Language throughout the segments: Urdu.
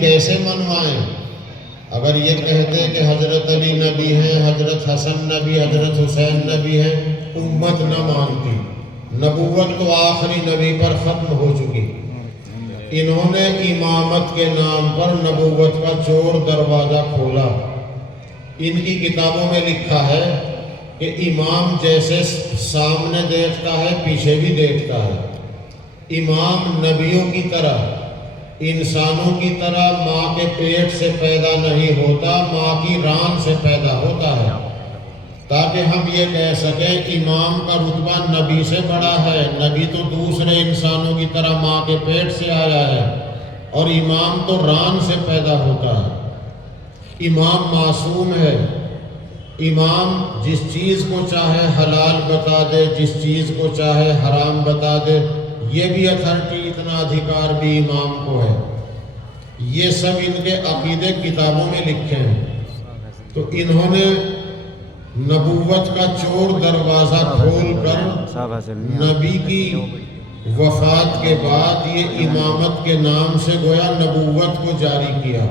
کیسے منوائیں؟ اگر یہ کہتے کہ حضرت علی نبی ہیں، حضرت حسن نبی، حضرت حسین نبی ہیں، امت نہ مانتی۔ نبوت تو آخری نبی پر ختم ہو چکی۔ انہوں نے امامت کے نام پر نبوت کا چور دروازہ کھولا۔ ان کی کتابوں میں لکھا ہے کہ امام جیسے سامنے دیکھتا ہے پیچھے بھی دیکھتا ہے۔ امام نبیوں کی طرح، انسانوں کی طرح ماں کے پیٹ سے پیدا نہیں ہوتا، ماں کی ران سے پیدا ہوتا ہے، تاکہ ہم یہ کہہ سکیں امام کا رتبہ نبی سے بڑا ہے۔ نبی تو دوسرے انسانوں کی طرح ماں کے پیٹ سے آیا ہے، اور امام تو ران سے پیدا ہوتا ہے۔ امام معصوم ہے۔ امام جس چیز کو چاہے حلال بتا دے، جس چیز کو چاہے حرام بتا دے، یہ بھی اتھارٹی، اتنا ادھیکار بھی امام کو ہے۔ یہ سب ان کے عقیدے کتابوں میں لکھے ہیں۔ تو انہوں نے نبوت کا چور دروازہ کھول کر نبی کی وفات کے بعد یہ امامت کے نام سے گویا نبوت کو جاری کیا۔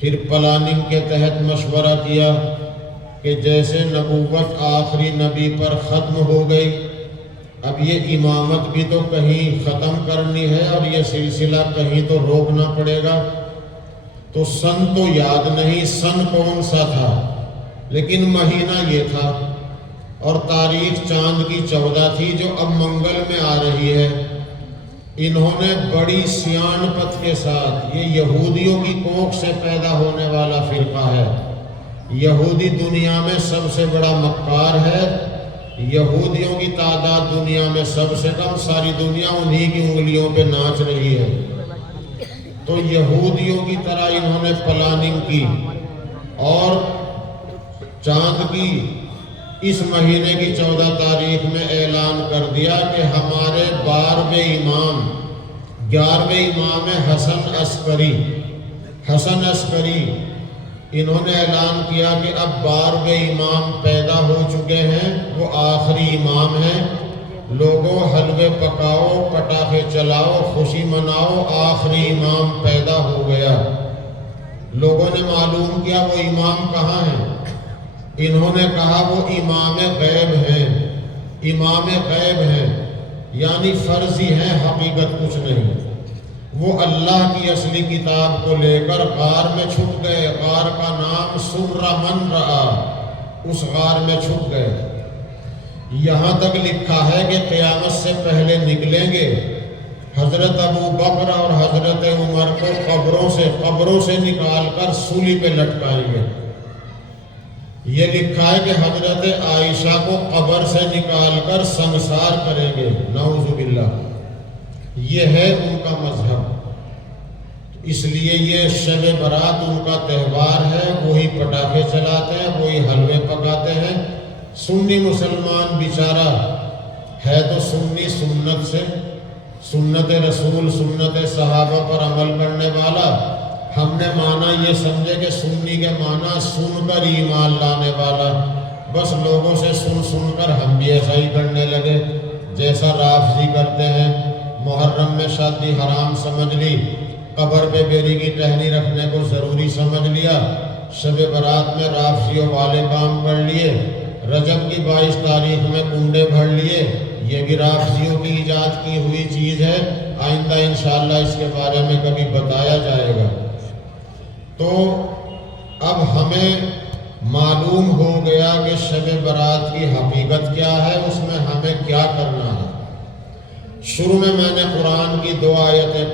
پھر پلاننگ کے تحت مشورہ کیا کہ جیسے نبوت آخری نبی پر ختم ہو گئی، اب یہ امامت بھی تو کہیں ختم کرنی ہے اور یہ سلسلہ کہیں تو روکنا پڑے گا۔ تو سن تو یاد نہیں سن کون سا تھا، لیکن مہینہ یہ تھا، اور تاریخ چاند کی 14 تھی جو اب منگل میں آ رہی ہے۔ انہوں نے بڑی سیانپت کے ساتھ، یہ یہودیوں کی کوکھ سے پیدا ہونے والا فرقہ ہے۔ یہودی دنیا میں سب سے بڑا مکار ہے۔ یہودیوں کی تعداد دنیا میں سب سے کم، ساری دنیا انہی کی انگلیوں پہ ناچ رہی ہے۔ تو یہودیوں کی طرح انہوں نے پلاننگ کی اور چاند کی اس مہینے کی 14 تاریخ میں اعلان کر دیا کہ ہمارے 12ویں امام، 11ویں امام حسن عسکری، انہوں نے اعلان کیا کہ اب 12ویں امام پیدا ہو چکے ہیں، وہ آخری امام ہیں۔ لوگوں حلوے پکاؤ، پٹاخے چلاؤ، خوشی مناؤ، آخری امام پیدا ہو گیا۔ لوگوں نے معلوم کیا وہ امام کہاں ہیں؟ انہوں نے کہا وہ امام غیب ہیں۔ امام غیب ہیں یعنی فرضی ہیں، حقیقت کچھ نہیں۔ وہ اللہ کی اصلی کتاب کو لے کر غار میں چھپ گئے۔ غار کا نام سر من رہا، اس غار میں چھپ گئے۔ یہاں تک لکھا ہے کہ قیامت سے پہلے نکلیں گے، حضرت ابو بکر اور حضرت عمر کو قبروں سے نکال کر سولی پہ لٹکائیں گے۔ یہ لکھا ہے کہ حضرت عائشہ کو قبر سے نکال کر سنگسار کریں گے، نعوذ باللہ۔ یہ ہے ان کا مذہب، اس لیے یہ شب برات ان کا تہوار ہے۔ وہی پٹاخے چلاتے ہیں، وہی حلوے پکاتے ہیں۔ سنی مسلمان بیچارہ ہے تو سنی سنت سے، سنت رسول، سنت صحابہ پر عمل کرنے والا۔ ہم نے معنی یہ سمجھے کہ سنی کے معنی سن کر ایمان لانے والا، بس لوگوں سے سن کر ہم بھی ایسا ہی کرنے لگے جیسا رافضی کرتے ہیں۔ محرم میں شادی حرام سمجھ لی، قبر پہ بیری کی ٹہنی رکھنے کو ضروری سمجھ لیا، شب برات میں رافضیوں والے کام کر لیے، رجب کی 22 تاریخ میں کنڈے بھر لیے، یہ بھی رافضیوں کی ایجاد کی ہوئی چیز ہے۔ آئندہ انشاءاللہ اس کے بارے میں کبھی بتایا جائے گا۔ تو اب ہمیں معلوم ہو گیا کہ شب برات کی حقیقت کیا ہے، اس میں ہمیں کیا کرنا ہے۔ شروع میں نے قرآن کی 2 آیتیں پڑھی۔